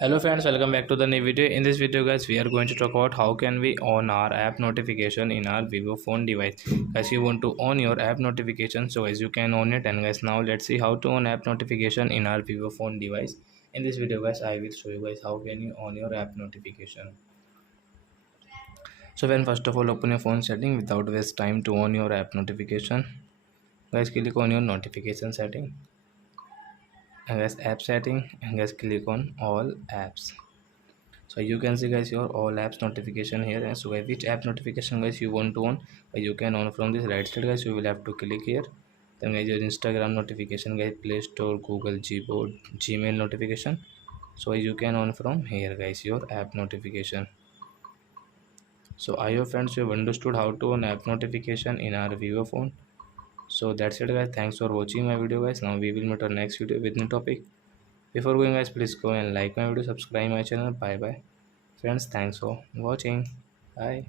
Hello friends, welcome back to the new video. In this video guys, we are going to talk about how can we on our app notification in our Vivo phone device. Guys, you want to on your app notification, so as you can on it. And guys, now let's see how to on app notification in our Vivo phone device. In this video guys, I will show you guys how can you on your app notification. So when first of all open your phone setting without waste time to on your app notification. Guys, click on your notification setting and guys app setting and guys click on all apps. So you can see guys your all apps notification here, and so which app notification guys you want to on, you can on from this right side guys. You will have to click here. Then guys your Instagram notification guys, Play Store, Google, Gboard, Gmail notification. So you can on from here guys your app notification. So I hope friends you have understood how to on app notification in our Vivo phone. So that's it guys, thanks for watching my video guys. Now we will meet our next video with new topic. Before going guys, please go and like my video, subscribe my channel. Bye bye friends, thanks for watching. Bye.